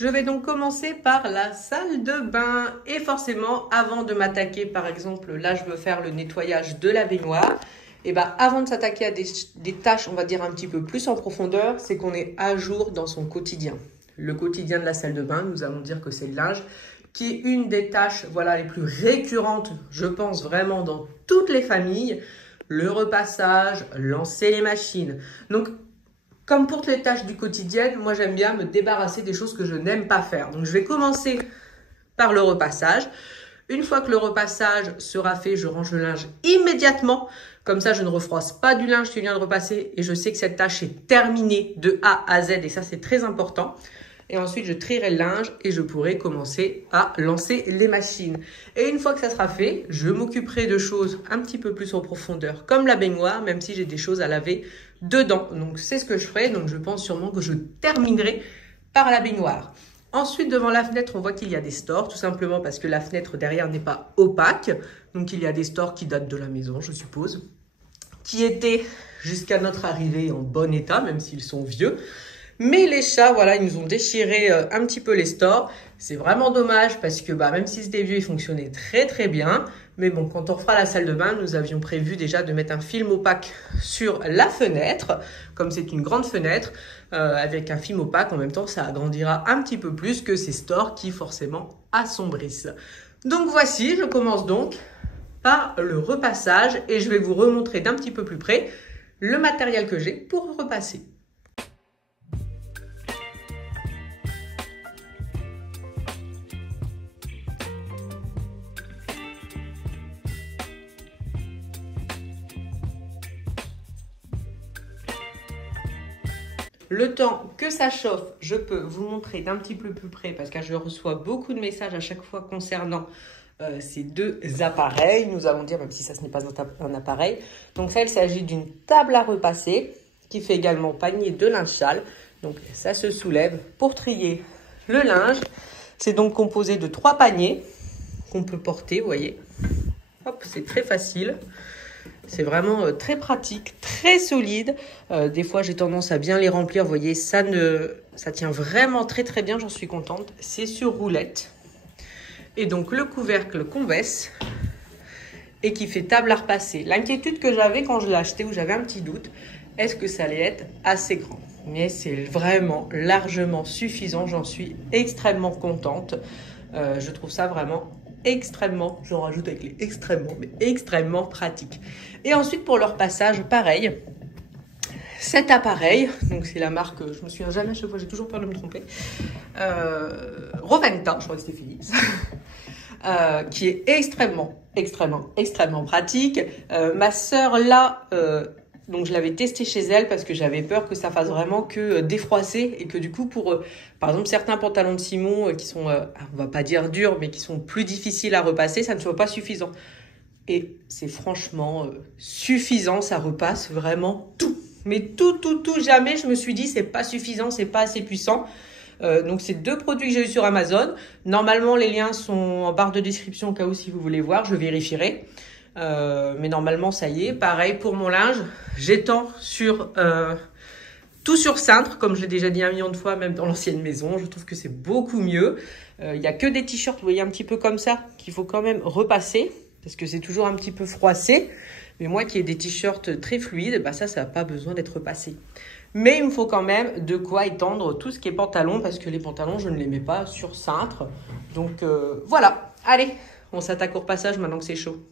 Je vais donc commencer par la salle de bain et forcément avant de m'attaquer par exemple là je veux faire le nettoyage de la baignoire et avant de s'attaquer à des tâches on va dire un petit peu plus en profondeur, c'est qu'on est à jour dans son quotidien. Le quotidien de la salle de bain, nous allons dire que c'est le linge qui est une des tâches les plus récurrentes je pense vraiment dans toutes les familles. Le repassage, lancer les machines. Donc comme pour toutes les tâches du quotidien, moi j'aime bien me débarrasser des choses que je n'aime pas faire. Donc je vais commencer par le repassage. Une fois que le repassage sera fait, je range le linge immédiatement. Comme ça, je ne refroisse pas du linge qui vient de repasser et je sais que cette tâche est terminée de A à Z et ça c'est très important. Et ensuite, je trierai le linge et je pourrai commencer à lancer les machines. Et une fois que ça sera fait, je m'occuperai de choses un petit peu plus en profondeur, comme la baignoire, même si j'ai des choses à laver dedans. Donc, c'est ce que je ferai. Donc, je pense sûrement que je terminerai par la baignoire. Ensuite, devant la fenêtre, on voit qu'il y a des stores, tout simplement parce que la fenêtre derrière n'est pas opaque. Donc, il y a des stores qui datent de la maison, je suppose, qui étaient jusqu'à notre arrivée en bon état, même s'ils sont vieux. Mais les chats, voilà, ils nous ont déchiré un petit peu les stores. C'est vraiment dommage parce que même si c'était vieux, ils fonctionnaient très très bien. Mais bon, quand on refera la salle de bain, nous avions prévu déjà de mettre un film opaque sur la fenêtre. Comme c'est une grande fenêtre, avec un film opaque, en même temps, ça agrandira un petit peu plus que ces stores qui forcément assombrissent. Donc voici, je commence donc par le repassage et je vais vous remontrer d'un petit peu plus près le matériel que j'ai pour repasser. Le temps que ça chauffe, je peux vous montrer d'un petit peu plus près parce que je reçois beaucoup de messages à chaque fois concernant ces deux appareils. Nous allons dire, même si ça ce n'est pas un appareil. Donc ça, il s'agit d'une table à repasser qui fait également panier de linge sale. Donc ça se soulève pour trier le linge. C'est donc composé de 3 paniers qu'on peut porter, vous voyez. Hop, c'est très facile. C'est vraiment très pratique, très solide. Des fois, j'ai tendance à bien les remplir. Vous voyez, ça tient vraiment très très bien. J'en suis contente. C'est sur roulette. Et donc, le couvercle qu'on baisse et qui fait table à repasser. L'inquiétude que j'avais quand je l'ai acheté, où j'avais un petit doute, est-ce que ça allait être assez grand? Mais c'est vraiment largement suffisant. J'en suis extrêmement contente. Je trouve ça vraiment extrêmement, j'en rajoute avec les extrêmement, mais extrêmement pratique. Et ensuite pour leur passage, pareil, cet appareil, donc c'est la marque, je me souviens jamais à chaque fois, j'ai toujours peur de me tromper, Roventa, je crois que c'était Philips, qui est extrêmement pratique. Ma sœur là, donc je l'avais testé chez elle parce que j'avais peur que ça fasse vraiment que défroisser et que du coup pour par exemple certains pantalons de Simon qui sont on va pas dire durs mais qui sont plus difficiles à repasser, ça ne soit pas suffisant. Et c'est franchement suffisant, ça repasse vraiment tout. Mais tout, jamais je me suis dit c'est pas suffisant, c'est pas assez puissant. Donc c'est 2 produits que j'ai eu sur Amazon. Normalement les liens sont en barre de description au cas où si vous voulez voir, je vérifierai. Mais normalement ça y est, pareil pour mon linge, j'étends sur tout sur cintre, comme je l'ai déjà dit 1 million de fois, même dans l'ancienne maison, je trouve que c'est beaucoup mieux. Il n'y a que des t-shirts, vous voyez un petit peu comme ça, qu'il faut quand même repasser, parce que c'est toujours un petit peu froissé, mais moi qui ai des t-shirts très fluides, ça n'a pas besoin d'être repassé. Mais il me faut quand même de quoi étendre tout ce qui est pantalon, parce que les pantalons, je ne les mets pas sur cintre. Donc voilà, allez, on s'attaque au repassage maintenant que c'est chaud.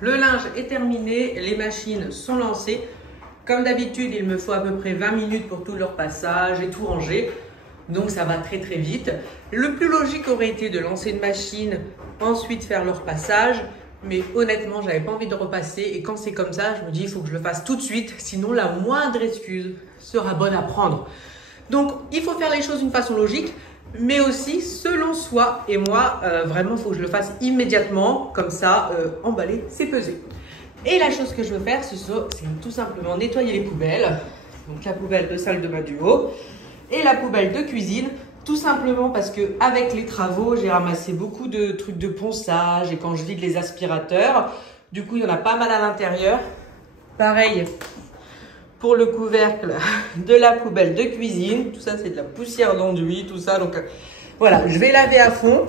le linge est terminé, les machines sont lancées. Comme d'habitude, il me faut à peu près 20 minutes pour tout leur passage et tout ranger. Donc ça va très très vite. Le plus logique aurait été de lancer une machine, ensuite faire leur passage. Mais honnêtement, j'avais pas envie de repasser. Et quand c'est comme ça, je me dis, il faut que je le fasse tout de suite. Sinon, la moindre excuse sera bonne à prendre. Donc, il faut faire les choses d'une façon logique, mais aussi selon soi. Et moi, vraiment, il faut que je le fasse immédiatement. Comme ça, emballer, c'est pesé. Et la chose que je veux faire, c'est tout simplement nettoyer les poubelles. Donc, la poubelle de salle de bain du haut et la poubelle de cuisine. Tout simplement parce que avec les travaux, j'ai ramassé beaucoup de trucs de ponçage et quand je vide les aspirateurs, du coup, il y en a pas mal à l'intérieur. Pareil pour le couvercle de la poubelle de cuisine. Tout ça, c'est de la poussière d'enduit, tout ça. Donc, voilà, je vais laver à fond.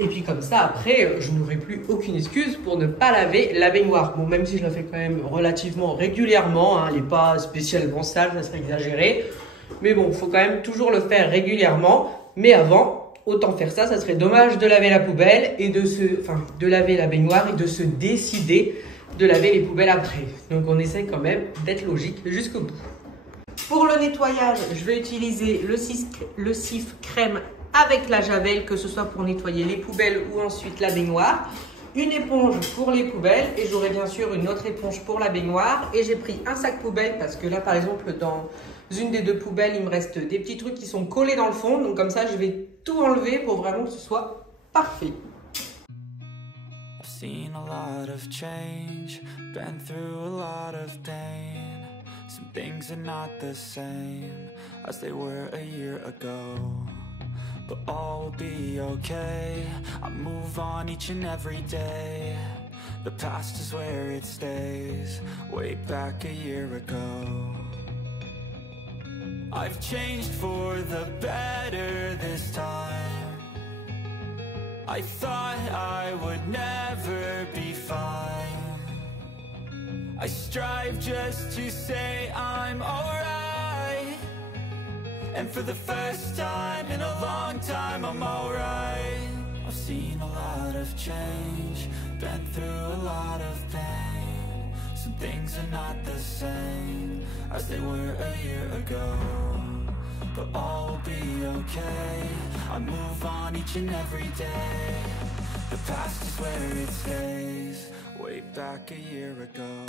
Et puis comme ça, après, je n'aurai plus aucune excuse pour ne pas laver la baignoire. Bon, même si je la fais quand même relativement régulièrement, hein, elle n'est pas spécialement sale, ça serait exagéré. Mais bon, il faut quand même toujours le faire régulièrement. Mais avant, autant faire ça, ça serait dommage de laver la poubelle et de laver la baignoire et de se décider de laver les poubelles après. Donc on essaie quand même d'être logique jusqu'au bout. Pour le nettoyage, je vais utiliser le cif crème avec la javel, que ce soit pour nettoyer les poubelles ou ensuite la baignoire. Une éponge pour les poubelles et j'aurai bien sûr une autre éponge pour la baignoire. Et j'ai pris un sac poubelle parce que là, par exemple, dans une des deux poubelles, il me reste des petits trucs qui sont collés dans le fond. Donc comme ça, je vais tout enlever pour vraiment que ce soit parfait. I've seen a lot of change, been through a lot of pain. Some things are not the same as they were a year ago. But all will be okay, I move on each and every day. The past is where it stays, way back a year ago. I've changed for the better this time. I thought I would never be fine. I strive just to say I'm alright. And for the first time in a long time, I'm alright. I've seen a lot of change, been through a lot of pain. Some things are not the same as they were a year ago. But all will be okay, I move on each and every day. The past is where it stays, way back a year ago.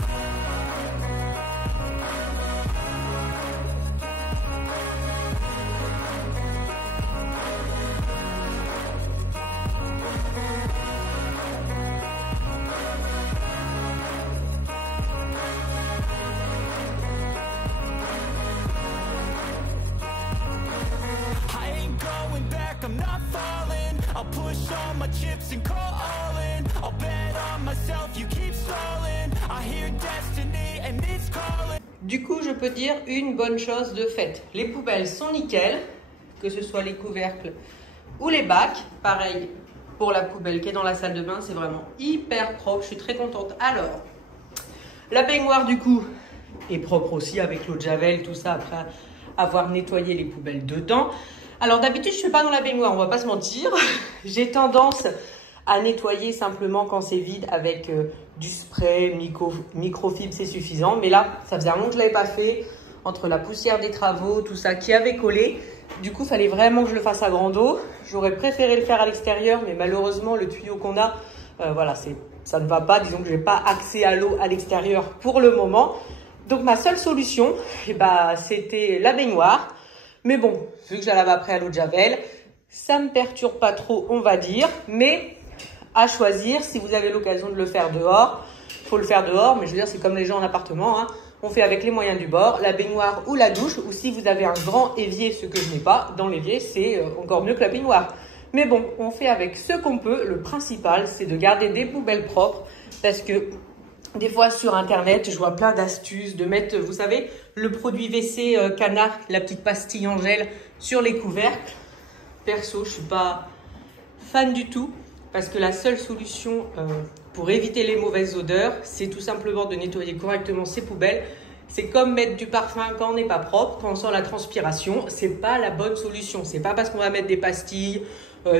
I'm not falling, I'll push all my chips and call all in. I'll bet on myself, you keep stalling. I hear destiny and it's calling. Du coup, je peux dire une bonne chose de faite. Les poubelles sont nickel, que ce soit les couvercles ou les bacs. Pareil pour la poubelle qui est dans la salle de bain, c'est vraiment hyper propre, je suis très contente. Alors, la baignoire du coup est propre aussi avec l'eau de javel, tout ça après avoir nettoyé les poubelles dedans. Alors d'habitude, je ne fais pas dans la baignoire, on va pas se mentir. J'ai tendance à nettoyer simplement quand c'est vide avec du spray, microfibre, c'est suffisant. Mais là, ça faisait un moment que je ne l'avais pas fait. Entre la poussière des travaux, tout ça qui avait collé. Du coup, il fallait vraiment que je le fasse à grande eau. J'aurais préféré le faire à l'extérieur, mais malheureusement, le tuyau qu'on a, voilà, ça ne va pas. Disons que je n'ai pas accès à l'eau à l'extérieur pour le moment. Donc ma seule solution, c'était la baignoire. Mais bon, vu que je la lave après à l'eau de javel, ça ne me perturbe pas trop, on va dire. Mais à choisir, si vous avez l'occasion de le faire dehors, il faut le faire dehors. Mais je veux dire, c'est comme les gens en appartement, hein. On fait avec les moyens du bord, la baignoire ou la douche. Ou si vous avez un grand évier, ce que je n'ai pas, dans l'évier, c'est encore mieux que la baignoire. Mais bon, on fait avec ce qu'on peut. Le principal, c'est de garder des poubelles propres. Parce que des fois, sur Internet, je vois plein d'astuces de mettre, vous savez, le produit WC Canard, la petite pastille en gel sur les couvercles. Perso, je ne suis pas fan du tout. Parce que la seule solution pour éviter les mauvaises odeurs, c'est tout simplement de nettoyer correctement ces poubelles C'est comme mettre du parfum quand on n'est pas propre, quand on sent la transpiration. C'est pas la bonne solution. C'est pas parce qu'on va mettre des pastilles,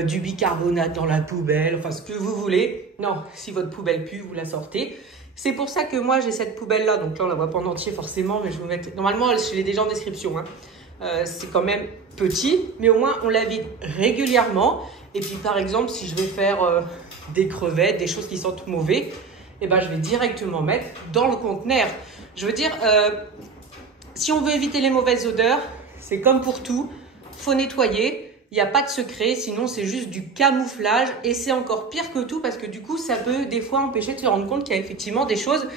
du bicarbonate dans la poubelle, enfin ce que vous voulez. Non, si votre poubelle pue, vous la sortez. C'est pour ça que moi j'ai cette poubelle là. Donc là on la voit pas en entier forcément, mais je vais vous mettre. Normalement je l'ai déjà en description. Hein. C'est quand même petit, mais au moins on la vide régulièrement. Et puis par exemple si je vais faire des crevettes, des choses qui sentent mauvais, et ben je vais directement mettre dans le conteneur. Je veux dire, si on veut éviter les mauvaises odeurs, c'est comme pour tout, faut nettoyer. Il n'y a pas de secret, sinon c'est juste du camouflage et c'est encore pire que tout parce que du coup ça peut des fois empêcher de se rendre compte qu'il y a effectivement des choses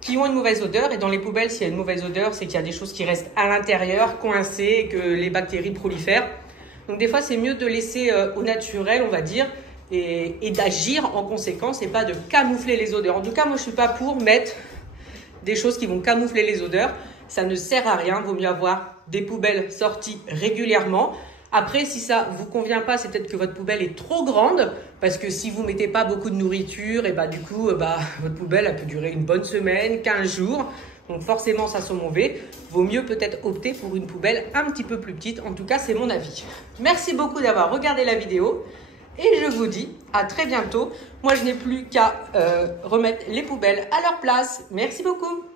qui ont une mauvaise odeur. Et dans les poubelles, s'il y a une mauvaise odeur, c'est qu'il y a des choses qui restent à l'intérieur, coincées, et que les bactéries prolifèrent. Donc des fois c'est mieux de laisser au naturel, on va dire, et d'agir en conséquence et pas de camoufler les odeurs. En tout cas, moi je ne suis pas pour mettre des choses qui vont camoufler les odeurs. Ça ne sert à rien, vaut mieux avoir des poubelles sorties régulièrement. Après, si ça vous convient pas, c'est peut-être que votre poubelle est trop grande, parce que si vous mettez pas beaucoup de nourriture, et bah du coup, votre poubelle elle peut durer une bonne semaine, 15 jours. Donc forcément, ça sent mauvais. Vaut mieux peut-être opter pour une poubelle un petit peu plus petite. En tout cas, c'est mon avis. Merci beaucoup d'avoir regardé la vidéo. Et je vous dis à très bientôt. Moi, je n'ai plus qu'à remettre les poubelles à leur place. Merci beaucoup.